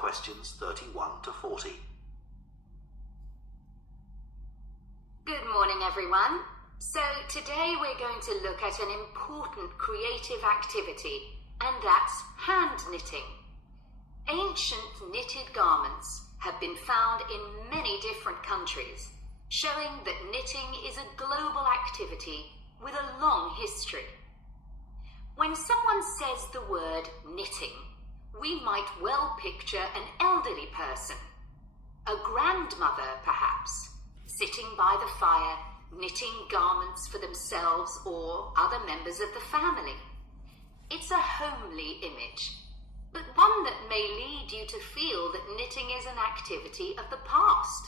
questions 31 to 40. Good morning, everyone. So today we're going to look at an important creative activity, and that's hand knitting. Ancient knitted garments have been found in many different countries, showing that knitting is a global activity with a long history. When someone says the word knitting, we might well picture an elderly person, a grandmother perhaps, sitting by the fire, knitting garments for themselves or other members of the family. It's a homely image, but one that may lead you to feel that knitting is an activity of the past.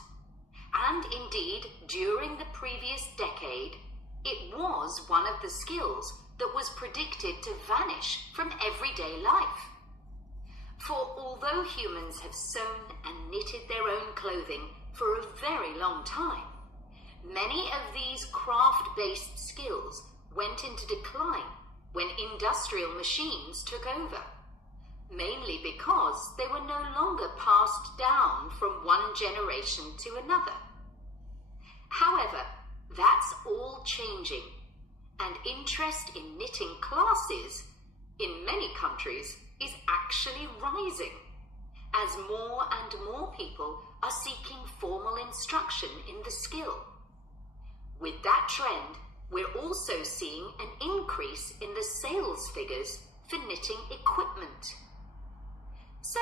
And indeed, during the previous decade, it was one of the skills that was predicted to vanish from everyday life. For although humans have sewn and knitted their own clothing for a very long time, many of these craft-based skills went into decline when industrial machines took over, mainly because they were no longer passed down from one generation to another. However, that's all changing, and interest in knitting classes in many countries is actually rising, as more and more people are seeking formal instruction in the skill. With that trend, we're also seeing an increase in the sales figures for knitting equipment. So,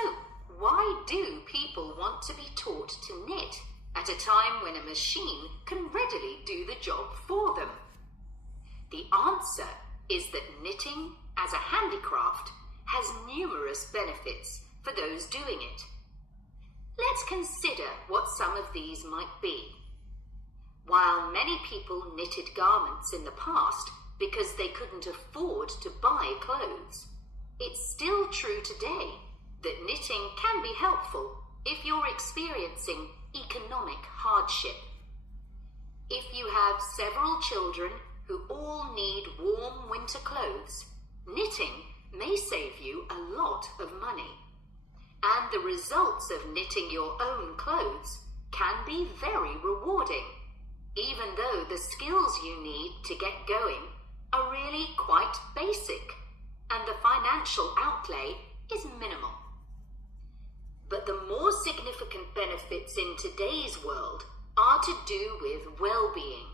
why do people want to be taught to knit at a time when a machine can readily do the job for them? The answer is that knitting as a handicraft has numerous benefits for those doing it. Let's consider what some of these might be. While many people knitted garments in the past because they couldn't afford to buy clothes, it's still true today that knitting can be helpful if you're experiencing economic hardship. If you have several children who all need warm winter clothes, knitting may save you a lot of money. And the results of knitting your own clothes can be very rewarding, even though the skills you need to get going are really quite basic and the financial outlay is minimal. But the more significant benefits in today's world are to do with well-being.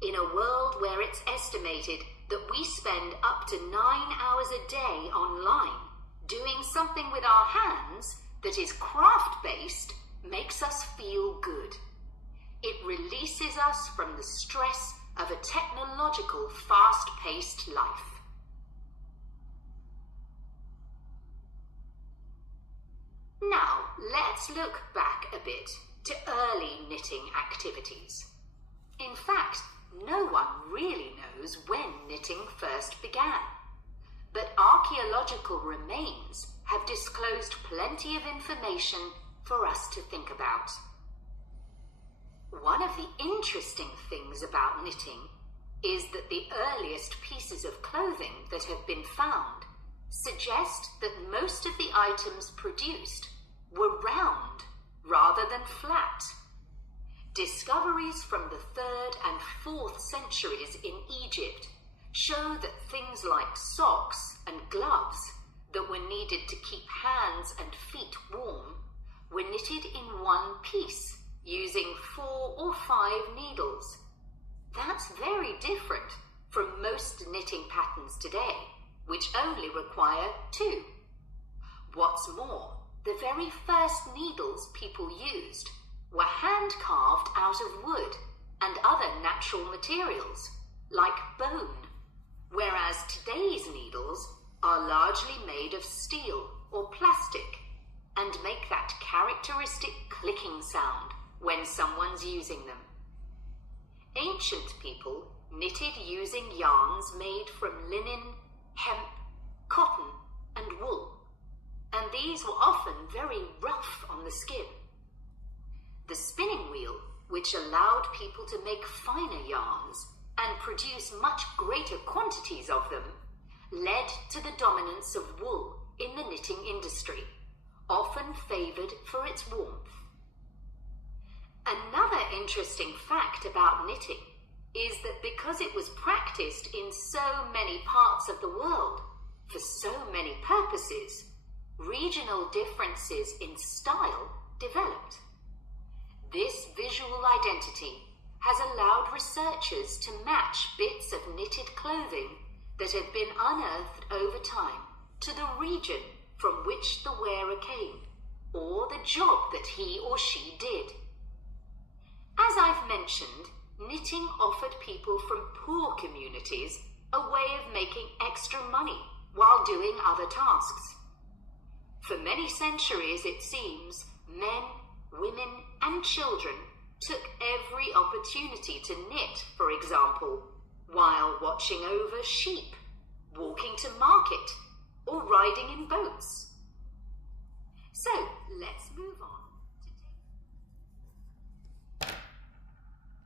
In a world where it's estimated that we spend up to 9 hours a day online, doing something with our hands that is craft-based makes us feel good. It releases us from the stress of a technological, fast-paced life. Now, let's look back a bit to early knitting activities. In fact, no one really knows when knitting first began, but archaeological remains have disclosed plenty of information for us to think about. One of the interesting things about knitting is that the earliest pieces of clothing that have been found suggest that most of the items produced were round rather than flat. Discoveries from the 3rd and 4th centuries in Egypt show that things like socks and gloves that were needed to keep hands and feet warm were knitted in one piece using 4 or 5 needles. That's very different from most knitting patterns today, which only require 2. What's more, the very first needles people used were hand-carved out of wood and other natural materials, like bone, whereas today's needles are largely made of steel or plastic and make that characteristic clicking sound when someone's using them. Ancient people knitted using yarns made from linen, hemp, cotton, and wool, and these were often very rough on the skin. The spinning wheel, which allowed people to make finer yarns and produce much greater quantities of them, led to the dominance of wool in the knitting industry, often favoured for its warmth. Another interesting fact about knitting is that because it was practiced in so many parts of the world for so many purposes, regional differences in style developed. This visual identity has allowed researchers to match bits of knitted clothing that had been unearthed over time to the region from which the wearer came, or the job that he or she did. As I've mentioned, knitting offered people from poor communities a way of making extra money while doing other tasks. For many centuries, it seems, men, women, and children took every opportunity to knit, for example, while watching over sheep, walking to market, or riding in boats. So, let's move on